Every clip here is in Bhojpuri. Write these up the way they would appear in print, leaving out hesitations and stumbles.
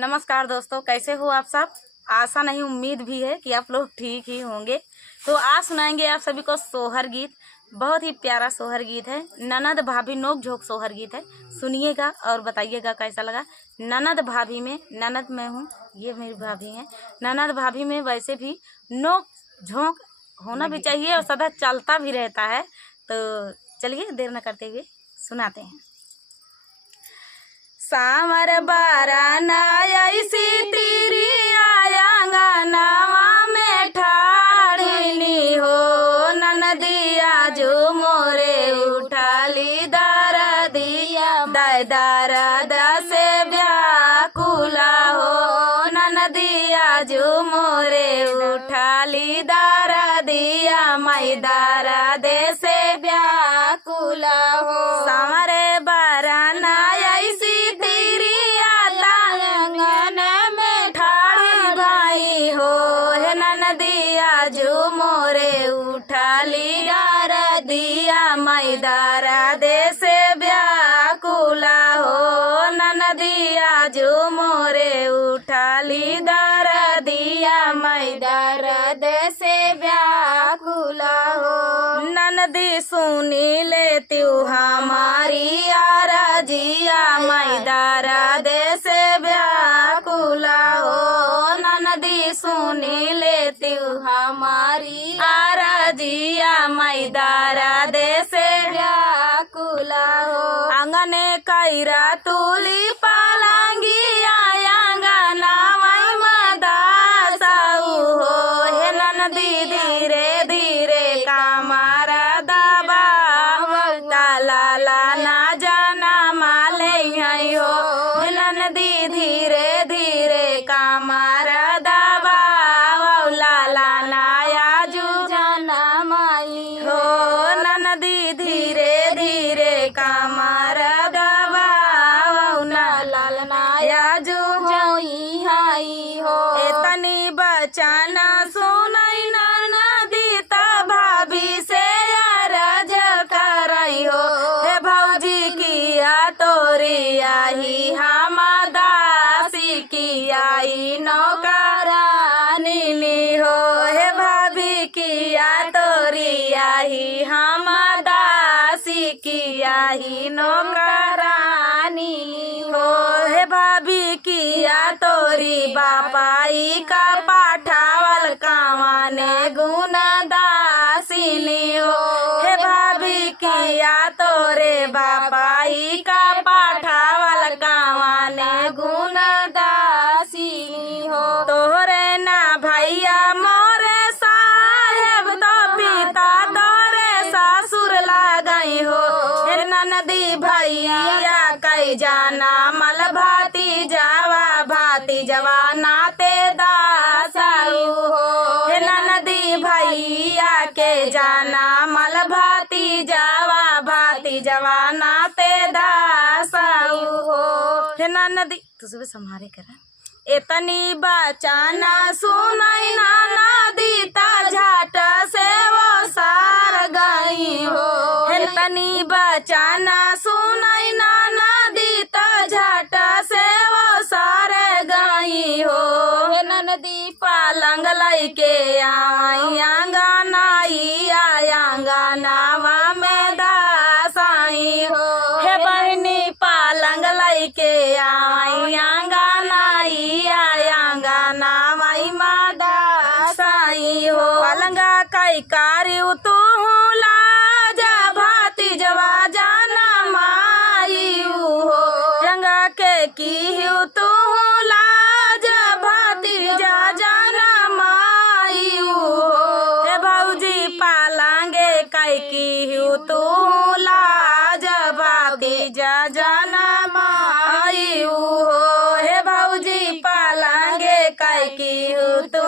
नमस्कार दोस्तों, कैसे हो आप सब। आशा नहीं उम्मीद भी है कि आप लोग ठीक ही होंगे। तो आज सुनाएंगे आप सभी को सोहर गीत। बहुत ही प्यारा सोहर गीत है, ननद भाभी नोक झोंक सोहर गीत है। सुनिएगा और बताइएगा कैसा लगा। ननद भाभी में ननद मैं हूँ, ये मेरी भाभी हैं। ननद भाभी में वैसे भी नोक झोंक होना भी चाहिए और सदा चलता भी रहता है। तो चलिए देर न करते हुए सुनाते हैं। सामर बाराना ऐसी तेरी आयांगनावा में ठाड़नी हो, ननदिया जो मोरे उठाली दरदिया दरद से व्याकुला हो, ननदिया जो मोरे उठाली दरदिया मई दरद से व्याकुला हो। सामरे बाराना जो मोरे उठाली दरदिया मई दरद से व्याकुला हो, ननदिया जो मोरे उठाली दरदिया मई दरद से व्याकुला हो। ननदी सुनी लेती हमारी आरजिया मई दरद से व्याकुला हो, ननदी सुनी लेती हमारी आरजिया मई दरद से व्याकुला हो। आंगने कैरा तुली पालंगी आंगना मई मदासाऊ हो, हे ननदी धीरे धीरे कामार दबावता लाला ना जाना माले हो, हे ननदी धीरे धीरे कामार धीरे धीरे कामार दबाव लालनाया जो होई हाई हो। इतनी बचाना सुनई ननदी ता भाभी से अरज करई हो, हे भौजी किया तोरी आई हम दासी की आई नौकरानी हो, हे भाभी किया तोरी आई हम किया ही नौकरानी हो, हे भाभी किया तोरी बापाई का पाठावल कावाने गुणदासिनी हो, हे भाभी किया तोरे बापाई का पाठावल कावाने गुणदासिनी हो। तोरे ना भैया मोरे साहेब तो पिता तोरे ससुर लागई हो, ननदी भैया कई जाना मल भाती जवा नाते दासाऊ हो, हे ननदी भैया के जाना मल भाती जवा नाते दासाऊ हो, हे ननदी तुझे संभारे करा। इतनी बचाना सुनई ननदी ता झाट से वो सार गई हो, तनी बचाना सुनई ननदी ता झट से वो सारे गई हो, हे ननदी पालंग लैके आई आंगनाई आंगनावा में दासाई हो, हे बहनी पालंग लैके आई आंगनाई आंगनावा में दासाई हो। पलंगा कई कार्य तू जवा जाना माई हो, रंगा के की तू लाज भाती जाना माई हो, हे भौजी पालांगे कई की तू लाज भाती जाना माई हो, हे भौजी पालांगे कई की तू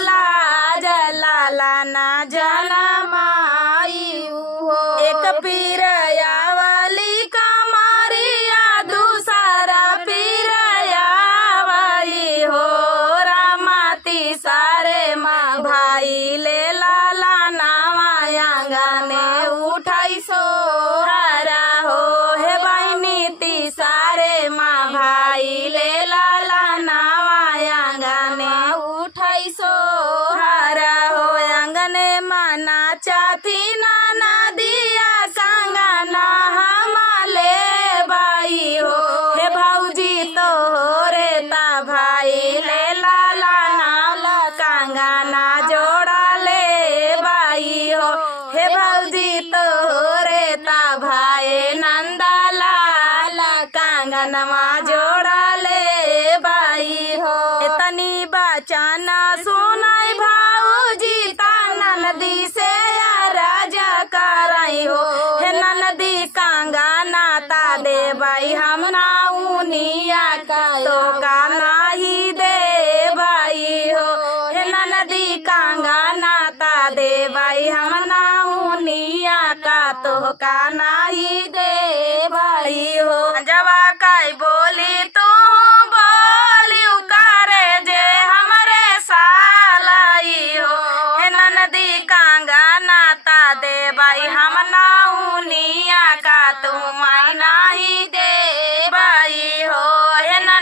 लाज लाला ना जाना माई हो। एक पीरया वाली कमारिया दूसरा पीरया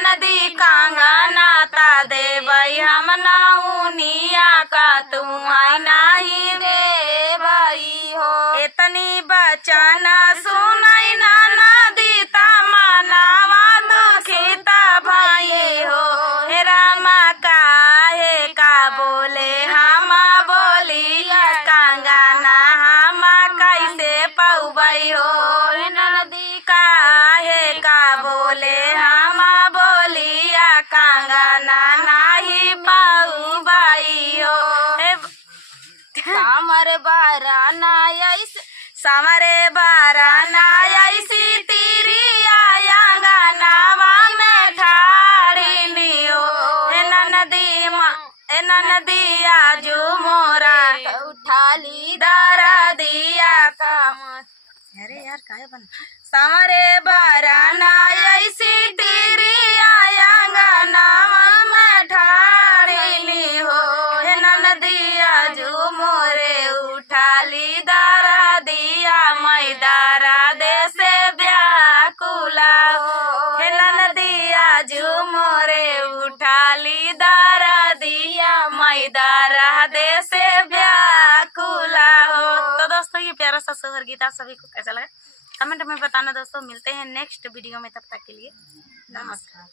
ननदी कांगना ता देवई हम नौनिया का तू आई नहीं देवई हो। इतनी बचन सुनई ननदी ता मनावा दुखिता भई हो। हे रामा काहे का बोले हम बोलिया कांगना हम कैसे पौबई हो। ननदी काहे का बोले हम बोलिया कांगना नहीं पौबई हो। सामरे बाराना ऐसे सामरे बाराना ऐसी तेरी आयांगनावा में ठाड़ी हो। ननदी आजू मोरा उठा ली दारा दिया काम। अरे यार काहे बन सामरे बाराना ऐसी तेरी आयांगनावा में ठाड़ी हो। ननदी आजू मोरे उठा ली दारा दिया मैं दारा दे से व्याकुला हो। ननदी आजू मोरे उठा ली दारा दिया मैं दारा दे से व्याकुला हो। तो दोस्तों ये प्यारा सा सोहर गीत आप सभी को कैसा लगा कमेंट में बताना दोस्तों। मिलते हैं नेक्स्ट वीडियो में, तब तक के लिए नमस्कार।